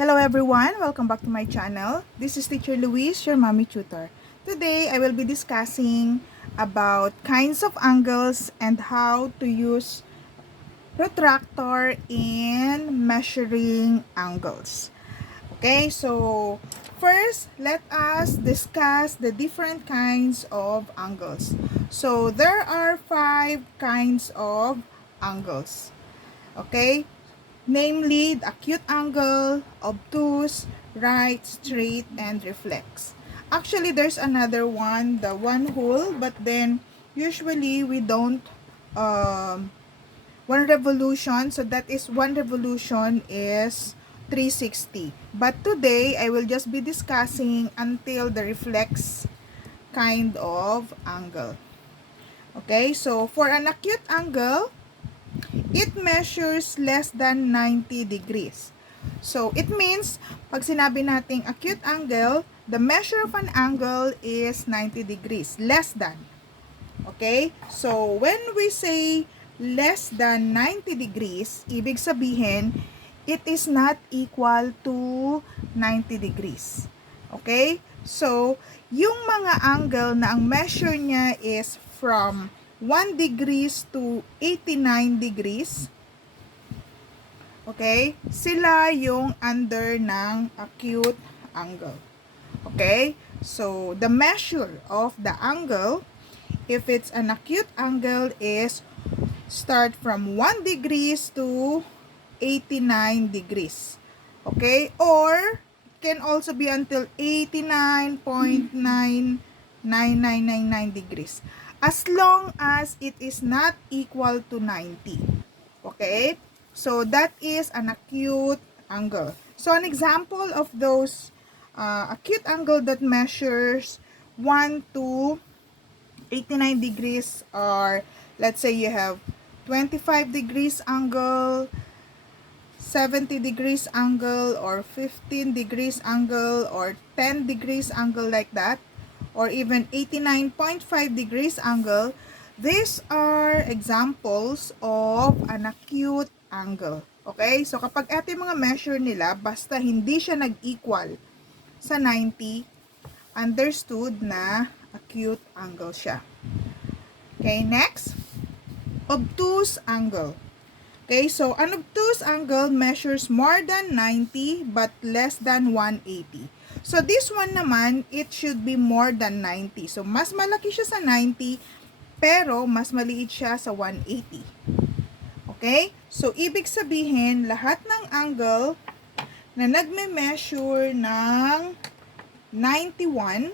Hello everyone, welcome back to my channel. This is Teacher Luis, your mommy tutor. Today I will be discussing about kinds of angles and how to use protractor in measuring angles. Okay, so first let us discuss the different kinds of angles. So there are 5 kinds of angles. Okay, namely the acute angle, obtuse, right, straight, and reflex. Actually, there's another one, the one hole, but then usually we don't one revolution. So that is one revolution is 360. But today, I will just be discussing until the reflex kind of angle. Okay, so for an acute angle, it measures less than 90 degrees. So, it means, pag sinabi nating acute angle, the measure of an angle is 90 degrees, less than. Okay? So, when we say less than 90 degrees, ibig sabihin, it is not equal to 90 degrees. Okay? So, yung mga angle na ang measure niya is from 1 degrees to 89 degrees, okay, sila yung under ng acute angle. Okay? So, the measure of the angle, if it's an acute angle, is start from 1 degrees to 89 degrees. Okay? Or, can also be until 89.99999 degrees. As long as it is not equal to 90. Okay? So, that is an acute angle. So, an example of those acute angle that measures 1 to 89 degrees are, let's say you have 25 degrees angle, 70 degrees angle, or 15 degrees angle, or 10 degrees angle, like that, or even 89.5 degrees angle. These are examples of an acute angle. Okay? So, kapag ito yung mga measure nila, basta hindi siya nag-equal sa 90, understood na acute angle siya. Okay, next. Obtuse angle. Okay, so an obtuse angle measures more than 90 but less than 180. So this one naman, it should be more than 90. So mas malaki siya sa 90 pero mas maliit siya sa 180. Okay? So ibig sabihin, lahat ng angle na nagme-measure ng 91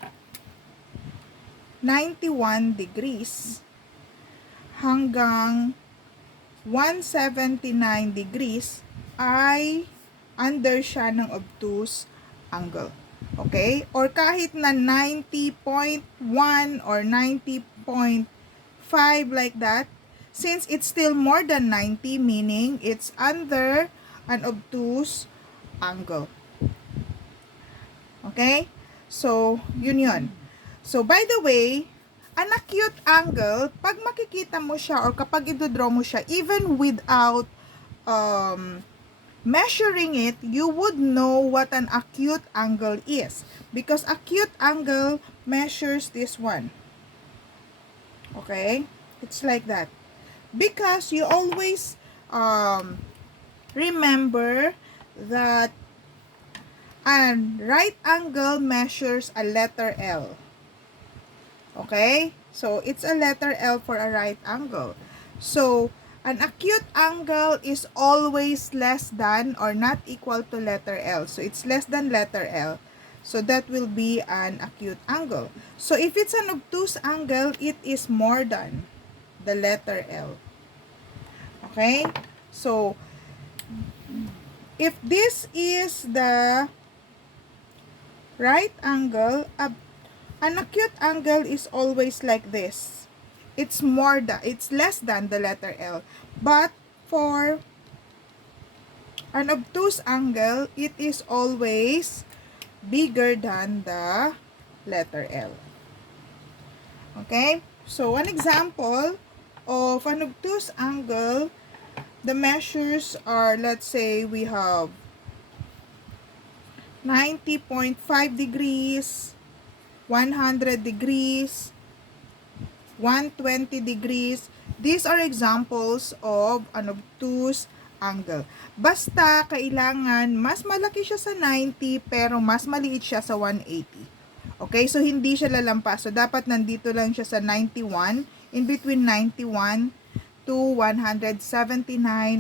degrees hanggang 179 degrees ay under siya ng obtuse angle. Okay? Or kahit na 90.1 or 90.5 like that, since it's still more than 90, meaning it's under an obtuse angle. Okay? So, yun. So, by the way, an acute angle, pag makikita mo siya or kapag i-draw mo siya, even without measuring it, you would know what an acute angle is. Because acute angle measures this one. Okay? It's like that. Because you always remember that an right angle measures a letter L. Okay? So, it's a letter L for a right angle. So, an acute angle is always less than or not equal to letter L. So, it's less than letter L. So, that will be an acute angle. So, if it's an obtuse angle, it is more than the letter L. Okay? So, if this is the right angle, an acute angle is always like this. It's less than the letter L. But for an obtuse angle, it is always bigger than the letter L. Okay? So, an example of an obtuse angle, the measures are, let's say we have 90.5 degrees, 100 degrees, 120 degrees. These are examples of an obtuse angle. Basta, kailangan mas malaki siya sa 90 pero mas maliit siya sa 180. Okay, so hindi siya lalampas. So, dapat nandito lang siya sa 91, in between 91 to 179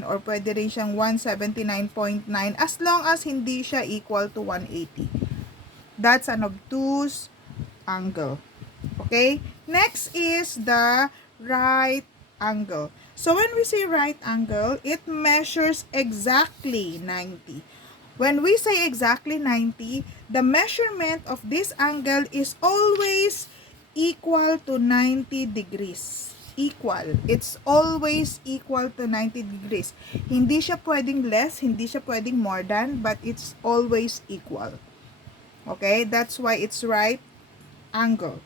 or pwede rin siyang 179.9 as long as hindi siya equal to 180. That's an obtuse angle. Okay? Next is the right angle. So when we say right angle, it measures exactly 90. When we say exactly 90, the measurement of this angle is always equal to 90 degrees. Equal. It's always equal to 90 degrees. Hindi siya pwedeng less, hindi siya pwedeng more than, but it's always equal. Okay? That's why it's right angle.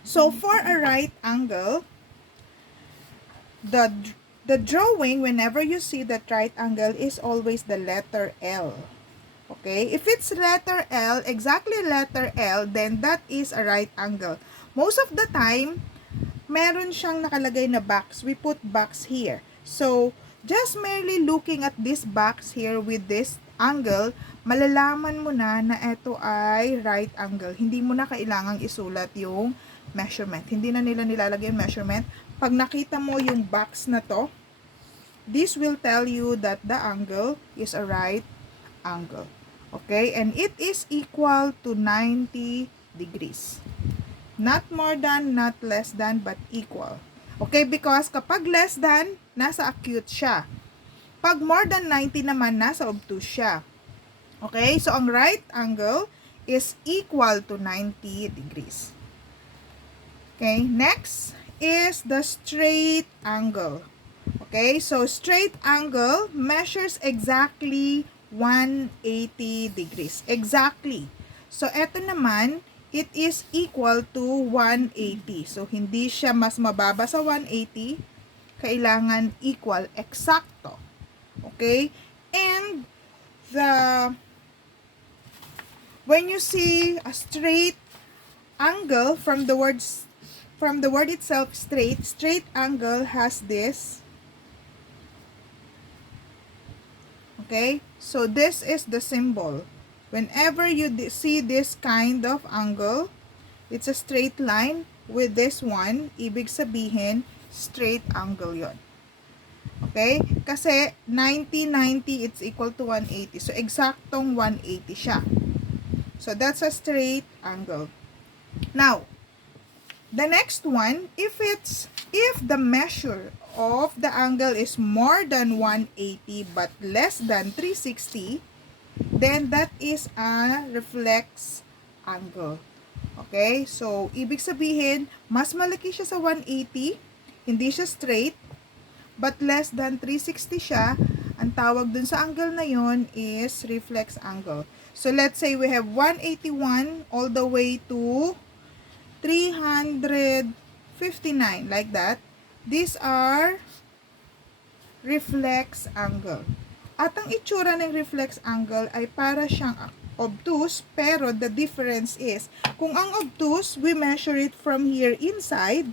So for a right angle, the drawing, whenever you see that right angle, is always the letter L. Okay? If it's letter L, exactly letter L, then that is a right angle. Most of the time, meron siyang nakalagay na box. We put box here. So, just merely looking at this box here with this angle, malalaman mo na na ito ay right angle. Hindi mo na kailangang isulat yung measurement. Hindi na nila nilalagay yung measurement. Pag nakita mo yung box na to, this will tell you that the angle is a right angle. Okay? And it is equal to 90 degrees. Not more than, not less than, but equal. Okay? Because kapag less than, nasa acute siya. Pag more than 90 naman, nasa obtuse siya. Okay? So, ang right angle is equal to 90 degrees. Okay? Next is the straight angle. Okay? So, straight angle measures exactly 180 degrees. Exactly. So, eto naman, it is equal to 180. So, hindi siya mas mababa sa 180. Kailangan equal, eksakto. Okay? And, when you see a straight angle from the word itself, straight angle has this. Okay? So, this is the symbol. Whenever you see this kind of angle, it's a straight line with this one, ibig sabihin, straight angle yon. Okay? Kasi 90, it's equal to 180. So, eksaktong 180 siya. So, that's a straight angle. Now, the next one, if the measure of the angle is more than 180 but less than 360, then that is a reflex angle. Okay? So, ibig sabihin, mas malaki siya sa 180, hindi siya straight, but less than 360 siya. Ang tawag dun sa angle na yon is reflex angle. So, let's say we have 181 all the way to 359, like that. These are reflex angle. At ang itsura ng reflex angle ay para siyang obtuse, pero the difference is, kung ang obtuse, we measure it from here inside,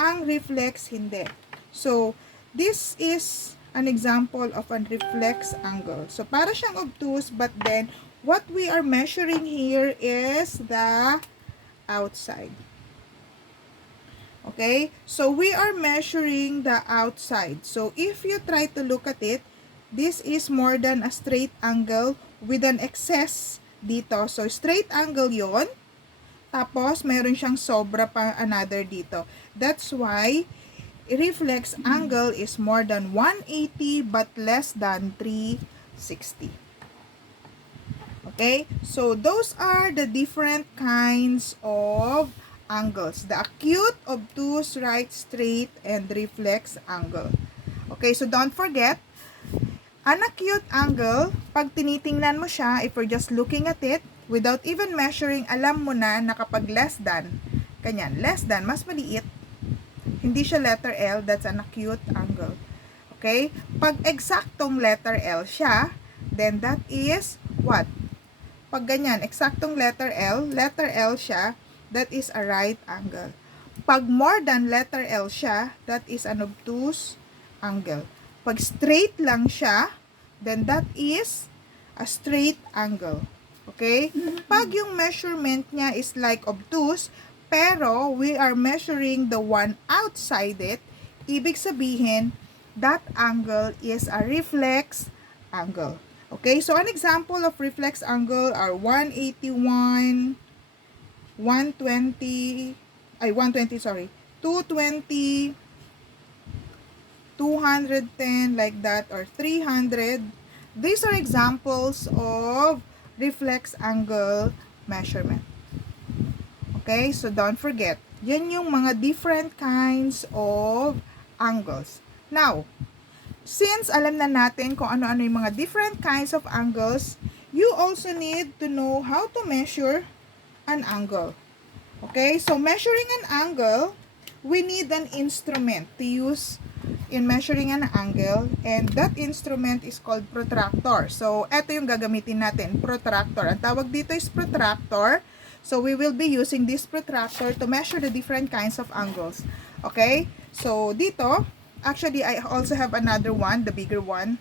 ang reflex hindi. So, this is an example of a reflex angle. So, para siyang obtuse, but then, what we are measuring here is the outside. Okay? So, we are measuring the outside. So, if you try to look at it, this is more than a straight angle with an excess dito. So, straight angle yon. Tapos, meron siyang sobra pa another dito. That's why, reflex angle is more than 180 but less than 360. Okay? So, those are the different kinds of angles. The acute, obtuse, right, straight, and reflex angle. Okay? So, don't forget, an acute angle, pag tinitingnan mo siya, if you're just looking at it, without even measuring, alam mo na kapag less than, kanyan, less than, mas maliit, hindi siya letter L, that's an acute angle. Okay? Pag eksaktong letter L siya, then that is what? Pag ganyan, eksaktong letter L siya, that is a right angle. Pag more than letter L siya, that is an obtuse angle. Pag straight lang siya, then that is a straight angle. Okay? Pag yung measurement niya is like obtuse, pero we are measuring the one outside it, ibig sabihin, that angle is a reflex angle. Okay? So, an example of reflex angle are 181, 120, 220, 210, like that, or 300. These are examples of reflex angle measurement. Okay, so don't forget, yan yung mga different kinds of angles. Now, since alam na natin kung ano-ano yung mga different kinds of angles, you also need to know how to measure an angle. Okay, so measuring an angle, we need an instrument to use in measuring an angle, and that instrument is called protractor. So, eto yung gagamitin natin, protractor. Ang tawag dito is protractor. So, we will be using this protractor to measure the different kinds of angles. Okay, so dito, actually, I also have another one, the bigger one.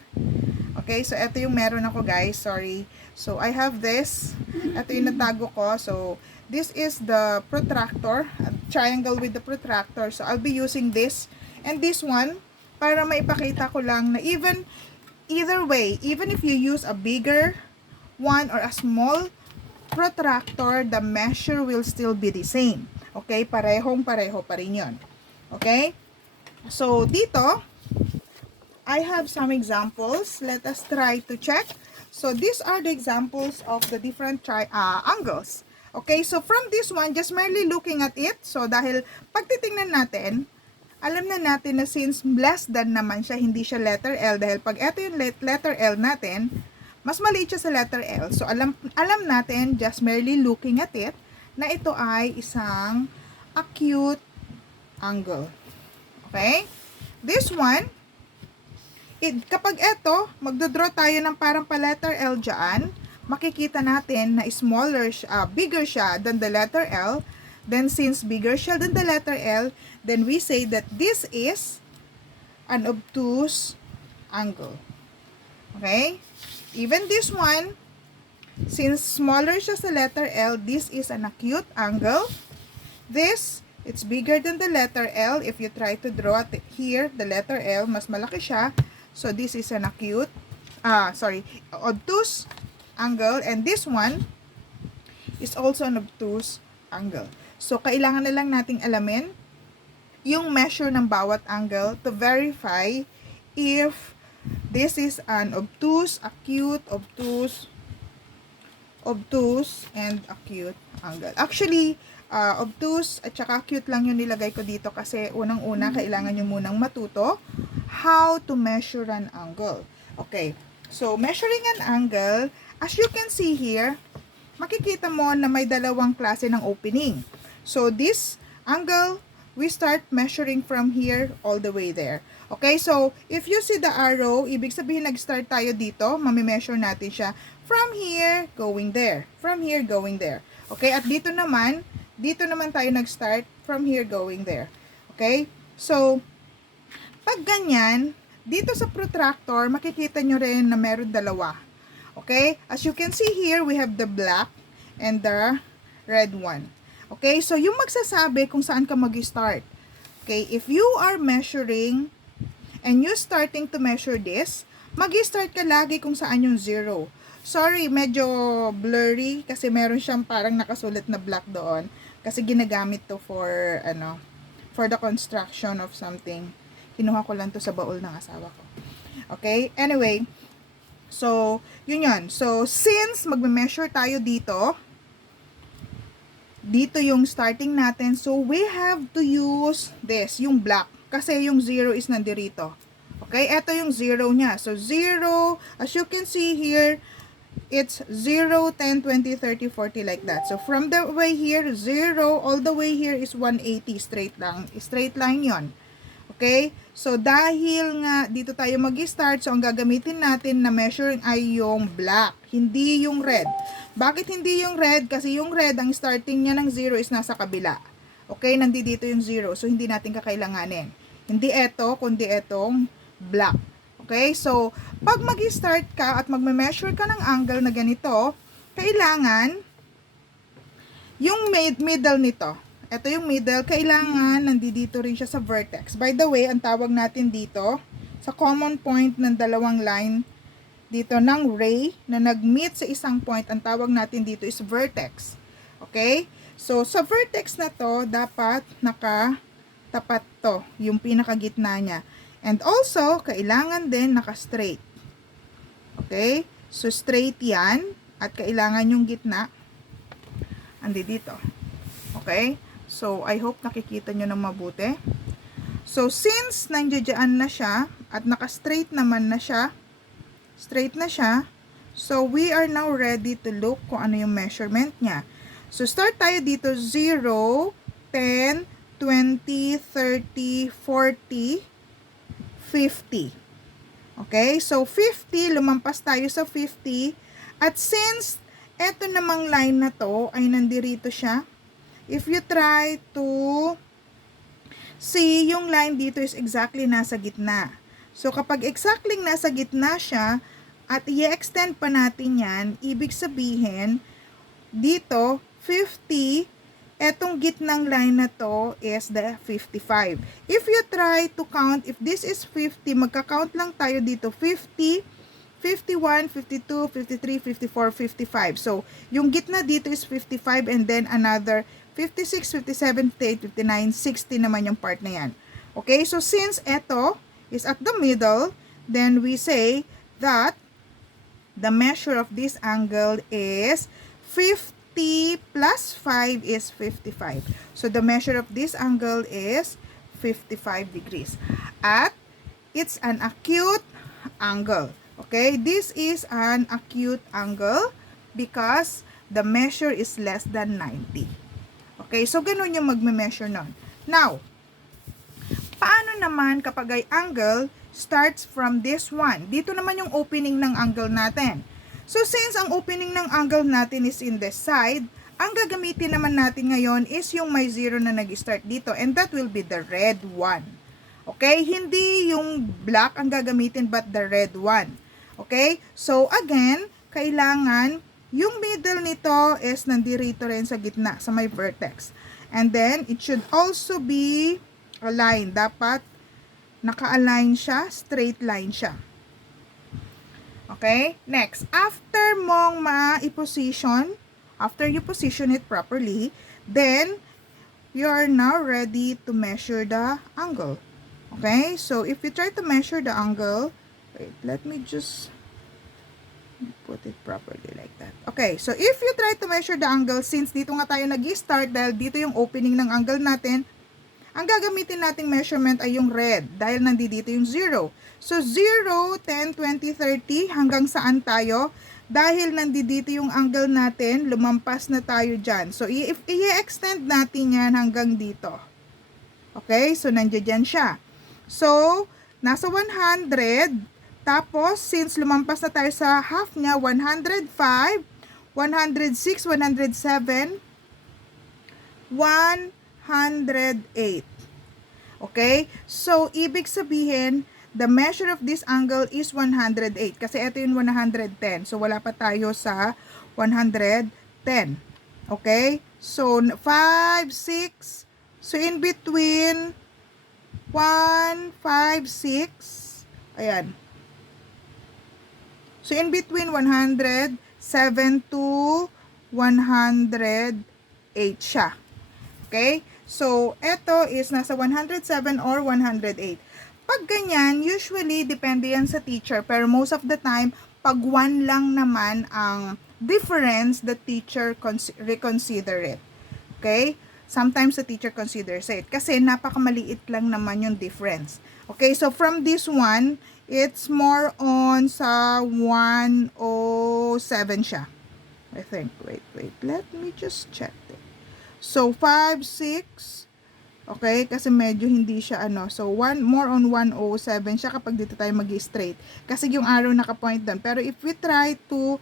Okay, so eto yung meron ako, guys, sorry. So, I have this. Eto yung natago ko. So, this is the protractor, a triangle with the protractor. So, I'll be using this and this one para maipakita ko lang na either way, even if you use a bigger one or a small protractor, the measure will still be the same. Okay? Parehong-pareho pa rin yun. Okay? So, dito, I have some examples. Let us try to check. So, these are the examples of the different angles. Okay, so from this one, just merely looking at it, so dahil pag titingnan natin, alam na natin na since less than naman siya, hindi siya letter L, dahil pag ito yung letter L natin, mas maliit siya sa letter L. So, alam natin, just merely looking at it, na ito ay isang acute angle. Okay? This one, kapag ito, magdodraw tayo ng parang pa letter L dyan, makikita natin na bigger siya than the letter L. Then, since bigger siya than the letter L, then we say that this is an obtuse angle. Okay? Even this one, since smaller siya sa letter L, this is an acute angle. This, it's bigger than the letter L. If you try to draw it here, the letter L, mas malaki siya. So, this is an obtuse angle, and this one is also an obtuse angle. So, kailangan na lang nating alamin yung measure ng bawat angle to verify if this is an obtuse, acute, obtuse, and acute angle. Actually, obtuse at saka acute lang yung nilagay ko dito kasi unang-una kailangan nyo munang matuto how to measure an angle. Okay, so measuring an angle, as you can see here, makikita mo na may dalawang klase ng opening. So, this angle, we start measuring from here all the way there. Okay, so, if you see the arrow, ibig sabihin nag-start tayo dito, mami-measure natin siya from here, going there. From here, going there. Okay, at dito naman tayo nag-start from here, going there. Okay, so, pag ganyan, dito sa protractor, makikita nyo rin na meron dalawa. Okay? As you can see here, we have the black and the red one. Okay? So, yung magsasabi kung saan ka mag-start. Okay? If you are measuring and you starting to measure this, mag-start ka lagi kung saan yung 0. Sorry, medyo blurry kasi meron siyang parang nakasulat na black doon. Kasi ginagamit to for, for the construction of something. Kinuha ko lang to sa baul ng asawa ko. Okay? Anyway, so, yun. So, since magme-measure tayo dito yung starting natin. So, we have to use this, yung black. Kasi yung 0 is nandirito. Okay? Ito yung 0 niya. So, 0, as you can see here, it's 0, 10, 20, 30, 40 like that. So, from the way here, 0, all the way here is 180 straight lang. Straight line yon. Okay? So, dahil nga dito tayo mag-start, so ang gagamitin natin na measuring ay yung black, hindi yung red. Bakit hindi yung red? Kasi yung red, ang starting niya ng 0 is nasa kabila. Okay? Nandito yung 0. So, hindi natin kakailanganin. Hindi ito, kundi itong black. Okay? So, pag mag-start ka at magme-measure ka ng angle na ganito, kailangan yung middle nito. Ito yung middle, kailangan nandito rin siya sa vertex. By the way, ang tawag natin dito, sa common point ng dalawang line, dito ng ray na nag-meet sa isang point, ang tawag natin dito is vertex. Okay? So, sa vertex na to, dapat nakatapat to, yung pinakagitna niya. And also, kailangan din naka-straight. Okay? So, straight yan, at kailangan yung gitna, andi dito. Okay? So, I hope nakikita nyo ng mabuti. So, since nandiyan na siya, at naka-straight naman na siya, straight na siya, so we are now ready to look kung ano yung measurement niya. So, start tayo dito, 0, 10, 20, 30, 40, 50. Okay? So, 50, lumampas tayo sa 50, at since eto namang line na to ay nandirito siya, if you try to see, yung line dito is exactly nasa gitna. So, kapag exactly nasa gitna siya, at i-extend pa natin yan, ibig sabihin, dito, 50, etong gitnang line na to is the 55. If you try to count, if this is 50, magka-count lang tayo dito, 50, 51, 52, 53, 54, 55. So, yung gitna dito is 55 and then another 56, 57, 58, 59, 60 naman yung part na yan. Okay, so since eto is at the middle, then we say that the measure of this angle is 50 plus 5 is 55. So, the measure of this angle is 55 degrees. At it's an acute angle. Okay, this is an acute angle because the measure is less than 90. Okay, so ganun yung magme-measure nun. Now, paano naman kapag ay angle starts from this one? Dito naman yung opening ng angle natin. So, since ang opening ng angle natin is in this side, ang gagamitin naman natin ngayon is yung may 0 na nag-start dito, and that will be the red one. Okay, hindi yung black ang gagamitin but the red one. Okay, so again, kailangan yung middle nito is nandirito rin sa gitna, sa may vertex. And then, it should also be aligned. Dapat naka-align siya, straight line siya. Okay, next, after mong ma-position, after you position it properly, then, you are now ready to measure the angle. Okay, so if you try to measure the angle, wait, let me just put it properly like that. Okay, so if you try to measure the angle, since dito nga tayo nag-start, dahil dito yung opening ng angle natin, ang gagamitin nating measurement ay yung red, dahil nandito yung 0. So, 0, 10, 20, 30, hanggang saan tayo? Dahil nandito yung angle natin, lumampas na tayo dyan. So, if i-extend natin yan hanggang dito. Okay, so nandiyan siya. So, nasa 100, tapos, since lumampas na tayo sa half niya, 105, 106, 107, 108. Okay? So, ibig sabihin, the measure of this angle is 108. Kasi ito yung 110. So, wala pa tayo sa 110. Okay? So, 5, 6. So, in between 1, 5, 6. Ayan. So, in between 107 to 108 siya. Okay? So, ito is nasa 107 or 108. Pag ganyan, usually, depende yan sa teacher. Pero most of the time, pag 1 lang naman ang difference, the teacher reconsider it. Okay? Sometimes the teacher considers it. Kasi napakamaliit lang naman yung difference. Okay? So, from this one, it's more on sa 107 siya. I think. Wait. Let me just check it. So, 5, 6, Okay? Kasi medyo hindi siya ano. So, more on 107 siya kapag dito tayo mag-straight. Kasi yung arrow naka-point doon. Pero if we try to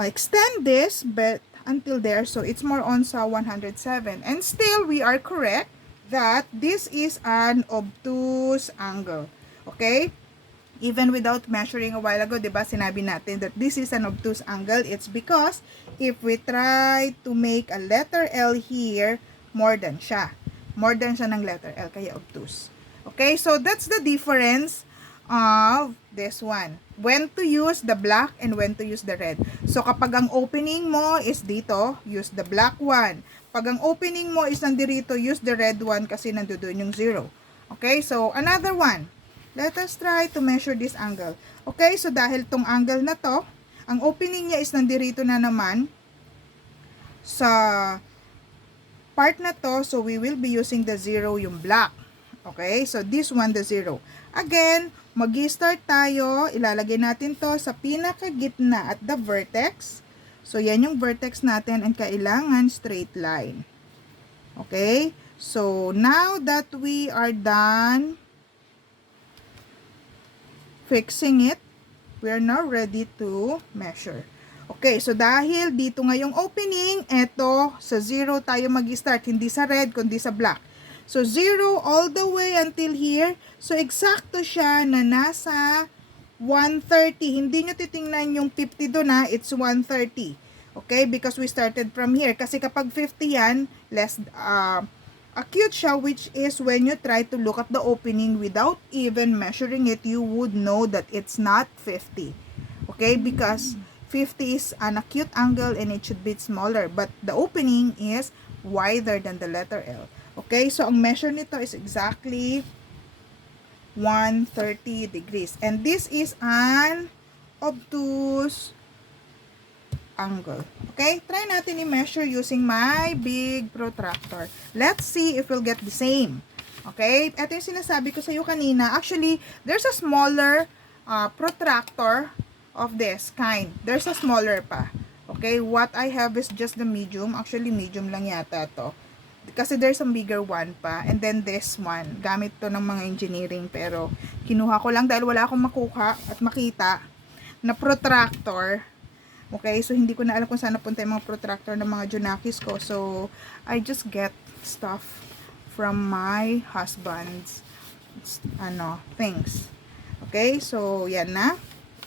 extend this but until there, so it's more on sa 107. And still, we are correct that this is an obtuse angle. Okay? Even without measuring a while ago, diba, sinabi natin that this is an obtuse angle. It's because if we try to make a letter L here, more than siya. More than siya ng letter L, kaya obtuse. Okay, so that's the difference of this one. When to use the black and when to use the red. So, kapag ang opening mo is dito, use the black one. Pag ang opening mo is nandirito, use the red one kasi nandoon yung 0. Okay, so another one. Let us try to measure this angle. Okay, so dahil tong angle na to, ang opening niya is nandirito na naman sa part na to, so we will be using the 0, yung black. Okay, so this one, the 0. Again, mag-start tayo, ilalagay natin to sa pinakagitna at the vertex. So, yan yung vertex natin and kailangan straight line. Okay, so now that we are done fixing it, we are now ready to measure. Okay, so dahil dito nga yung opening, eto, sa 0 tayo mag-start, hindi sa red, kundi sa black. So, 0 all the way until here. So, eksakto siya na nasa 130. Hindi nyo titingnan yung 50 doon ha, it's 130. Okay, because we started from here. Kasi kapag 50 yan, less, acute siya, which is when you try to look at the opening without even measuring it, you would know that it's not 50. Okay, because 50 is an acute angle and it should be smaller, but the opening is wider than the letter L. Okay, so ang measure nito is exactly 130 degrees. And this is an obtuse angle. Okay, try natin i-measure using my big protractor. Let's see if we'll get the same. Okay, ito yung sinasabi ko sa iyo kanina. Actually, there's a smaller protractor of this kind. There's a smaller pa. Okay, what I have is just the medium. Actually, medium lang yata to. Kasi there's some bigger one pa. And then this one, gamit to ng mga engineering. Pero, kinuha ko lang dahil wala akong makuha at makita na protractor. Okay, so hindi ko na alam kung saan napunta yung mga protractor ng mga junakis ko. So, I just get stuff from my husband's things. Okay, so yan na.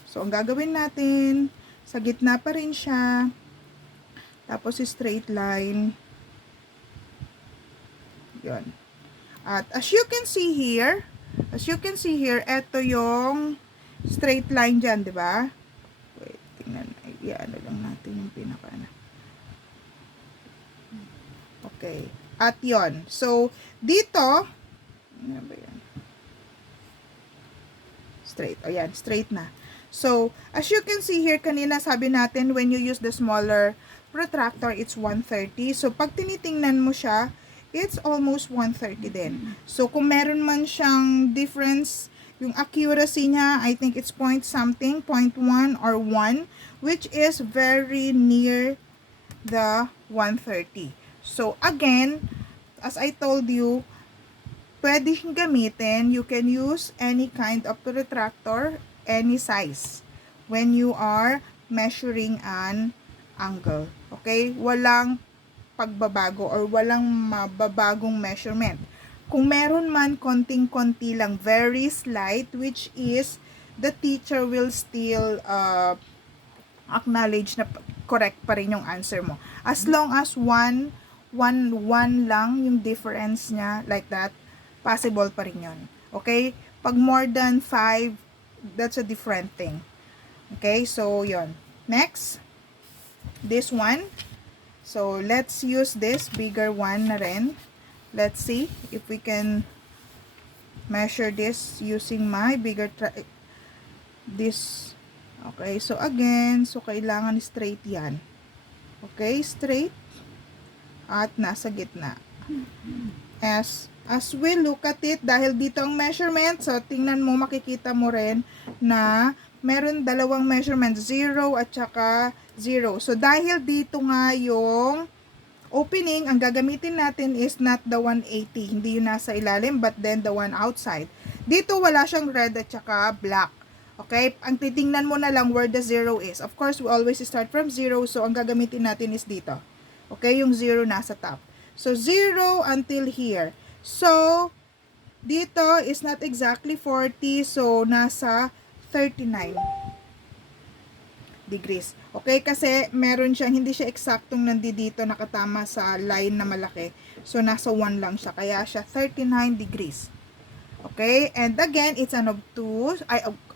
So, ang gagawin natin, sa gitna pa rin siya. Tapos, straight line. Yun. At as you can see here, eto yung straight line dyan, di ba? Wait, tingnan. Ano lang natin yung pinaka na. Okay. At yon. So, dito, ano ba yan? Straight. O yan, straight na. So, as you can see here, kanina sabi natin, when you use the smaller protractor, it's 130. So, pag tinitingnan mo siya, it's almost 130 din. So, kung meron man siyang difference, yung accuracy niya, I think it's point something, 0.1 or 1, which is very near the 130. So, again, as I told you, pwede gamitin, you can use any kind of protractor, any size, when you are measuring an angle. Okay? Walang pagbabago or walang mababagong measurement. Kung meron man konting-konti lang, very slight, which is the teacher will still acknowledge na correct pa rin yung answer mo. As long as one lang yung difference niya, like that, possible pa rin yun. Okay? Pag more than 5, that's a different thing. Okay? So, yun. Next, this one. So, let's use this bigger one na rin. Let's see if we can measure this using my bigger this. Okay, so again, so kailangan straight yan. Okay, straight at nasa gitna. As we look at it, dahil dito ang measurement, so tingnan mo, makikita mo rin na meron dalawang measurement, 0 at saka 0. So dahil dito nga yung opening, ang gagamitin natin is not the 180. Hindi yung nasa ilalim, but then the one outside. Dito, wala siyang red at saka black. Okay? Ang titingnan mo na lang where the 0 is. Of course, we always start from 0. So, ang gagamitin natin is dito. Okay? Yung 0 nasa top. So, 0 until here. So, dito is not exactly 40. So, nasa 39 degrees. Okay, kasi meron siyang, hindi siya eksaktong nandito nakatama sa line na malaki. So, nasa 1 lang siya. Kaya siya 39 degrees. Okay, and again, it's an obtuse,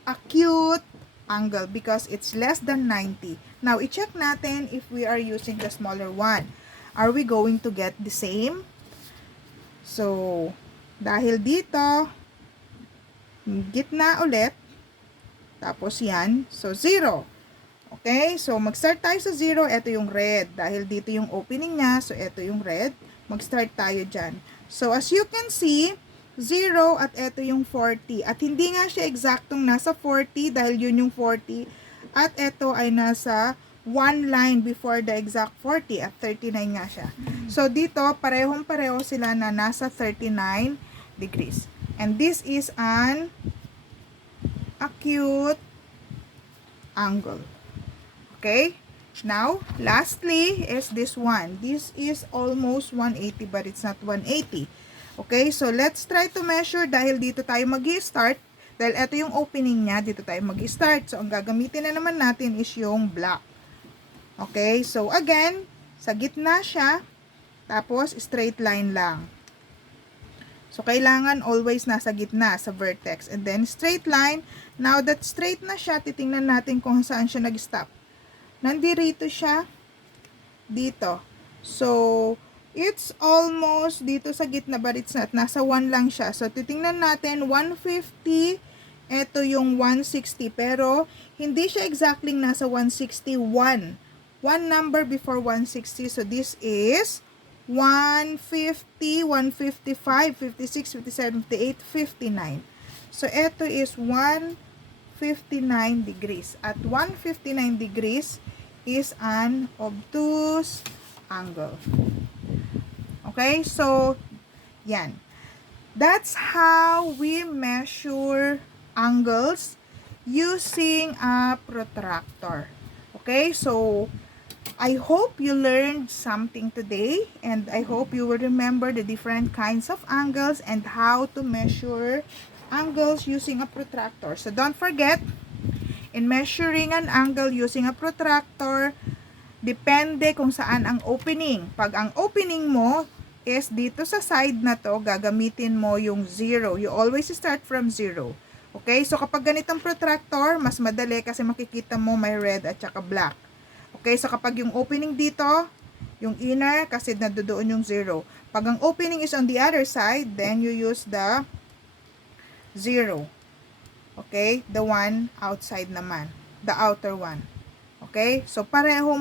acute angle because it's less than 90. Now, i-check natin if we are using the smaller one. Are we going to get the same? So, dahil dito, gitna ulit, tapos yan, so 0. Okay, so mag-start tayo sa 0, ito yung red. Dahil dito yung opening niya, so ito yung red. Mag-start tayo dyan. So as you can see, 0 at ito yung 40. At hindi nga siya eksaktong nasa 40 dahil yun yung 40. At ito ay nasa 1 line before the exact 40 at 39 nga siya. So dito, parehong-pareho sila na nasa 39 degrees. And this is an acute angle. Okay, now lastly is this one. This is almost 180 but it's not 180. Okay, so let's try to measure dahil dito tayo mag-i-start. Dahil ito yung opening niya, dito tayo mag-i-start. So ang gagamitin na naman natin is yung black. Okay, so again, sa gitna siya, tapos straight line lang. So kailangan always nasa gitna, sa vertex. And then straight line. Now that straight na siya, titingnan natin kung saan siya nag-stop. Nandirito siya dito. So, it's almost dito sa gitna but it's not. Nasa 1 lang siya. So, titingnan natin 150. Ito yung 160. Pero, hindi siya exactly nasa 161. One number before 160. So, this is 150, 155, 56, 57, 58, 59. So, ito is 159 degrees. At 159 degrees is an obtuse angle. Okay, so yan. That's how we measure angles using a protractor. Okay, so I hope you learned something today and I hope you will remember the different kinds of angles and how to measure angles using a protractor. So don't forget, in measuring an angle using a protractor, depende kung saan ang opening. Pag ang opening mo is dito sa side na to, gagamitin mo yung 0. You always start from 0. Okay? So kapag ganitong protractor, mas madali kasi makikita mo may red at saka black. Okay? So kapag yung opening dito, yung inner, kasi nandoon yung 0. Pag ang opening is on the other side, then you use the 0. Okay? The one outside naman. The outer one. Okay? So, pareho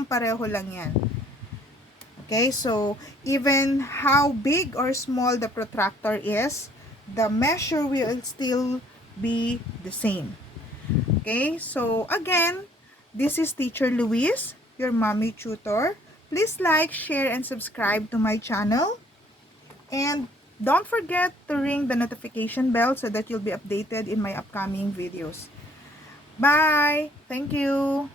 lang yan. Okay? So, even how big or small the protractor is, the measure will still be the same. Okay? So, again, this is Teacher Luis, your mommy tutor. Please like, share, and subscribe to my channel. And don't forget to ring the notification bell so that you'll be updated in my upcoming videos. Bye! Thank you!